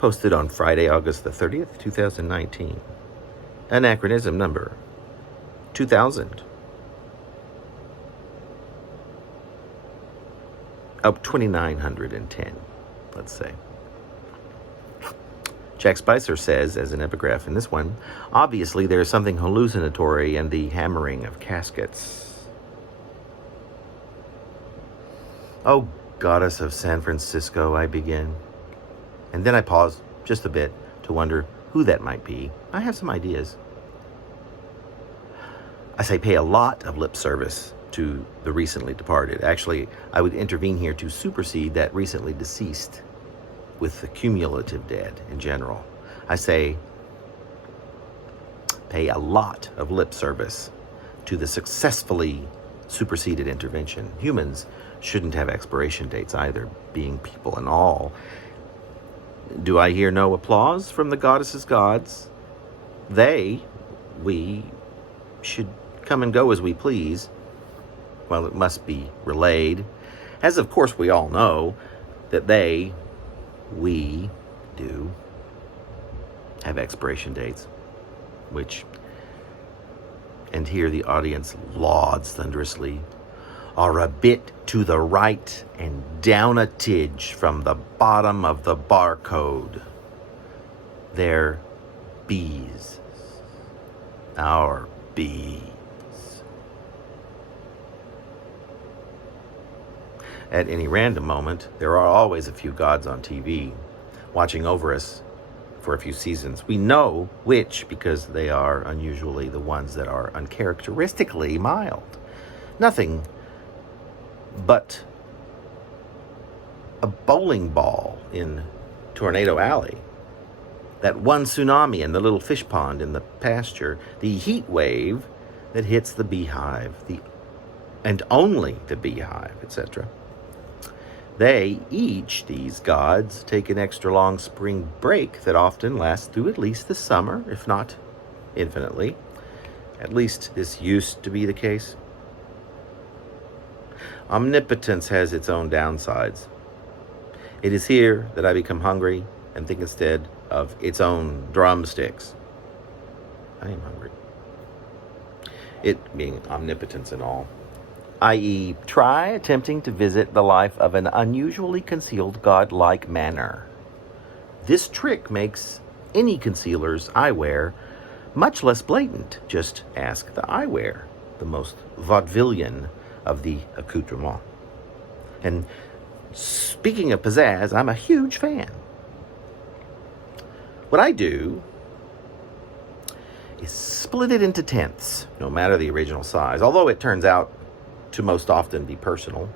Posted on Friday, August the 30th, 2019. Anachronism number 2000. 2910, let's say. Jack Spicer says, as an epigraph in this one, obviously there is something hallucinatory in the hammering of caskets. Oh, goddess of San Francisco, I begin. And then I pause just a bit to wonder who that might be. I have some ideas. I say pay a lot of lip service to the recently departed. Actually, I would intervene here to supersede that recently deceased with the cumulative dead in general. I say pay a lot of lip service to the successfully superseded intervention. Humans shouldn't have expiration dates either, being people and all. Do I hear no applause from the goddesses' gods? We should come and go as we please. Well, it must be relayed, as of course we all know, that we do have expiration dates, which, and here the audience lauds thunderously, are a bit to the right and down a tidge from the bottom of the barcode. They're bees. Our bees. At any random moment, there are always a few gods on TV watching over us for a few seasons. We know which because they are unusually the ones that are uncharacteristically mild. Nothing but a bowling ball in Tornado Alley, that one tsunami in the little fish pond in the pasture, the heat wave that hits the beehive, and only the beehive, etc. They each, these gods, take an extra long spring break that often lasts through at least the summer, if not infinitely. At least this used to be the case. Omnipotence has its own downsides. It is here that I become hungry and think instead of its own drumsticks. I am hungry. It being omnipotence and all. I.e., try attempting to visit the life of an unusually concealed godlike manner. This trick makes any concealers I wear much less blatant. Just ask the eyewear, the most vaudevillian of the accoutrements. And speaking of pizzazz, I'm a huge fan. What I do is split it into tenths, no matter the original size, although it turns out to most often be personal,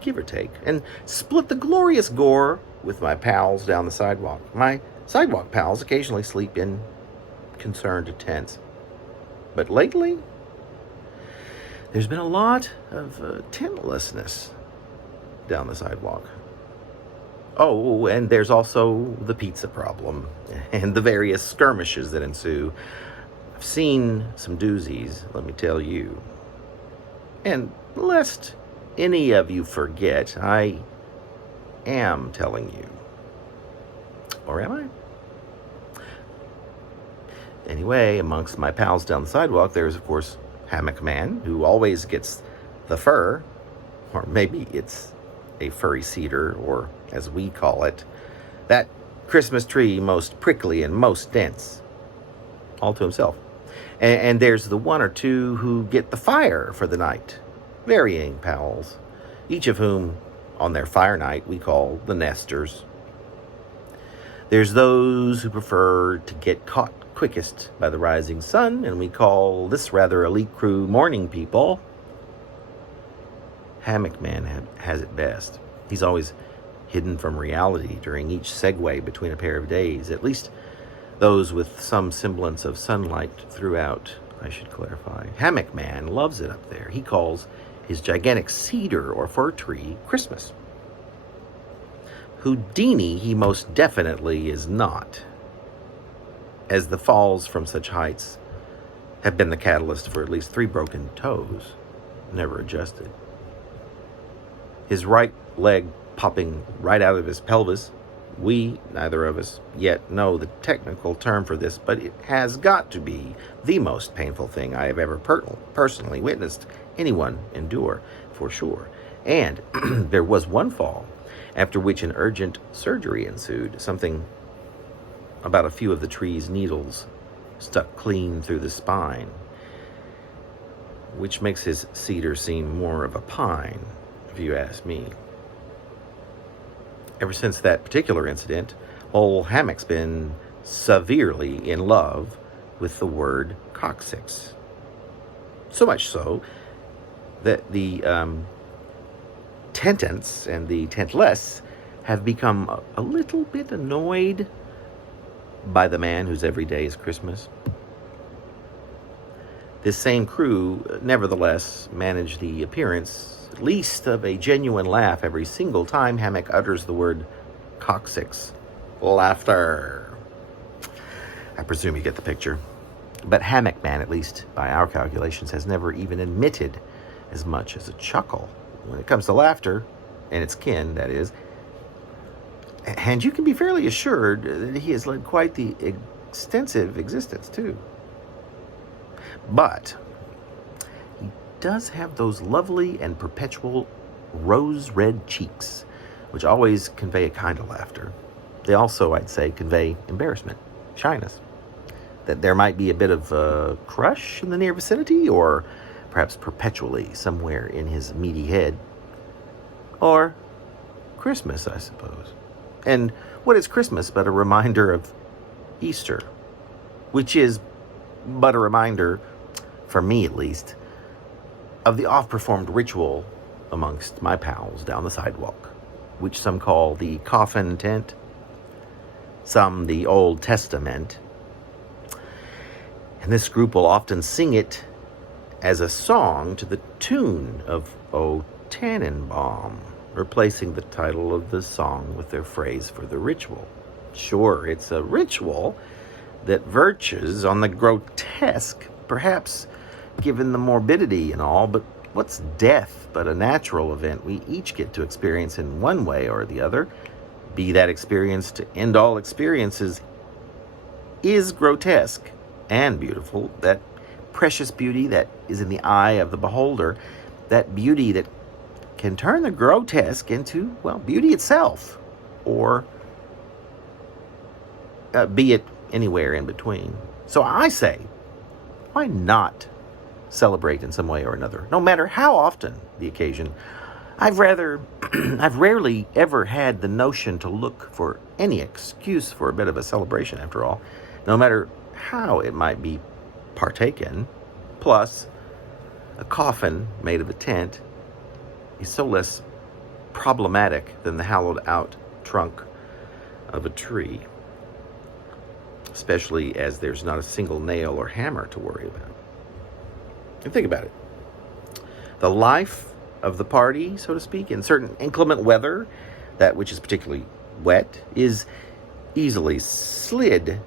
give or take, and split the glorious gore with my pals down the sidewalk. My sidewalk pals occasionally sleep in concerned tents. But lately, there's been a lot of tentlessness down the sidewalk. Oh, and there's also the pizza problem and the various skirmishes that ensue. I've seen some doozies, let me tell you. And lest any of you forget, I am telling you. Or am I? Anyway, amongst my pals down the sidewalk, there's, of course, Hammock Man, who always gets the fur. Or maybe it's a furry cedar, or as we call it, that Christmas tree most prickly and most dense. All to himself. And there's the one or two who get the fire for the night. Varying pals, each of whom, on their fire night, we call the nesters. There's those who prefer to get caught quickest by the rising sun, and we call this rather elite crew morning people. Hammock Man has it best. He's always hidden from reality during each segue between a pair of days, at least those with some semblance of sunlight throughout, I should clarify. Hammock Man loves it up there. He calls his gigantic cedar or fir tree Christmas. Houdini he most definitely is not, as the falls from such heights have been the catalyst for at least 3 broken toes, never adjusted. His right leg popping right out of his pelvis We, neither of us, yet know the technical term for this, but it has got to be the most painful thing I have ever personally witnessed anyone endure, for sure. And there was one fall, after which an urgent surgery ensued, something about a few of the tree's needles stuck clean through the spine, which makes his cedar seem more of a pine, if you ask me. Ever since that particular incident, old Hammock's been severely in love with the word Coccyx. So much so that the tentants and the tentless have become a little bit annoyed by the man whose every day is Christmas. This same crew, nevertheless, managed the appearance, at least, of a genuine laugh every single time Hammock utters the word Coccyx. Laughter. I presume you get the picture. But Hammock Man, at least by our calculations, has never even admitted as much as a chuckle when it comes to laughter, and its kin, that is. And you can be fairly assured that he has led quite the extensive existence, too. But he does have those lovely and perpetual rose-red cheeks, which always convey a kind of laughter. They also, I'd say, convey embarrassment, shyness. That there might be a bit of a crush in the near vicinity, or perhaps perpetually somewhere in his meaty head. Or Christmas, I suppose. And what is Christmas but a reminder of Easter? Which is but a reminder, for me at least, of the oft-performed ritual amongst my pals down the sidewalk, which some call the Coffin Tent, some the Old Testament. And this group will often sing it as a song to the tune of O Tannenbaum, replacing the title of the song with their phrase for the ritual. Sure, it's a ritual that verges on the grotesque, perhaps given the morbidity and all, but what's death but a natural event we each get to experience in one way or the other? Be that experience to end all experiences is grotesque and beautiful, that precious beauty that is in the eye of the beholder, that beauty that can turn the grotesque into, well, beauty itself, or be it anywhere in between. So I say, why not celebrate in some way or another, no matter how often the occasion? I've rarely ever had the notion to look for any excuse for a bit of a celebration, after all, no matter how it might be partaken. Plus, a coffin made of a tent is so less problematic than the hollowed out trunk of a tree, especially as there's not a single nail or hammer to worry about. And think about it. The life of the party, so to speak, in certain inclement weather, that which is particularly wet, is easily slid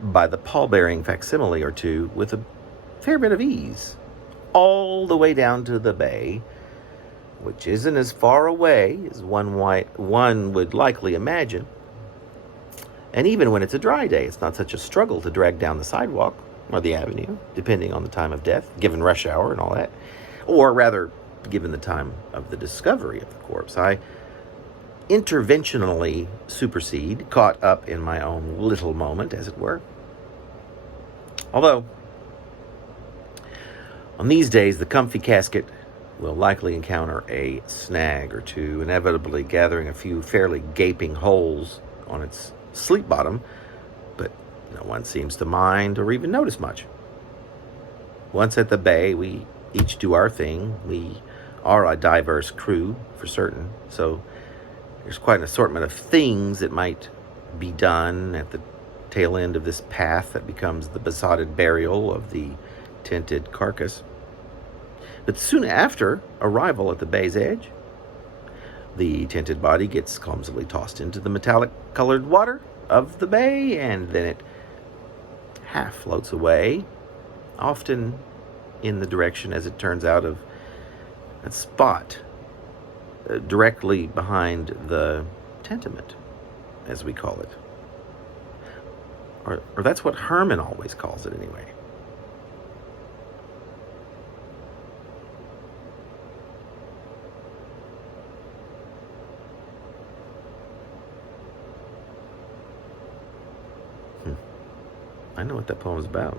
by the pallbearing facsimile or two with a fair bit of ease, all the way down to the bay, which isn't as far away as one would likely imagine. And even when it's a dry day, it's not such a struggle to drag down the sidewalk or the avenue, depending on the time of death, given rush hour and all that. Or rather, given the time of the discovery of the corpse. I interventionally supersede, caught up in my own little moment, as it were. Although, on these days, the comfy casket will likely encounter a snag or two, inevitably gathering a few fairly gaping holes on its sleep bottom, but no one seems to mind or even notice much. Once at the bay, we each do our thing. We are a diverse crew, for certain, so there's quite an assortment of things that might be done at the tail end of this path that becomes the besotted burial of the tented carcass. But soon after arrival at the bay's edge, the tented body gets clumsily tossed into the metallic-colored water of the bay, and then it half floats away, often in the direction, as it turns out, of that spot directly behind the tenement. as we call it. Or that's what Herman always calls it anyway. I know what that poem is about.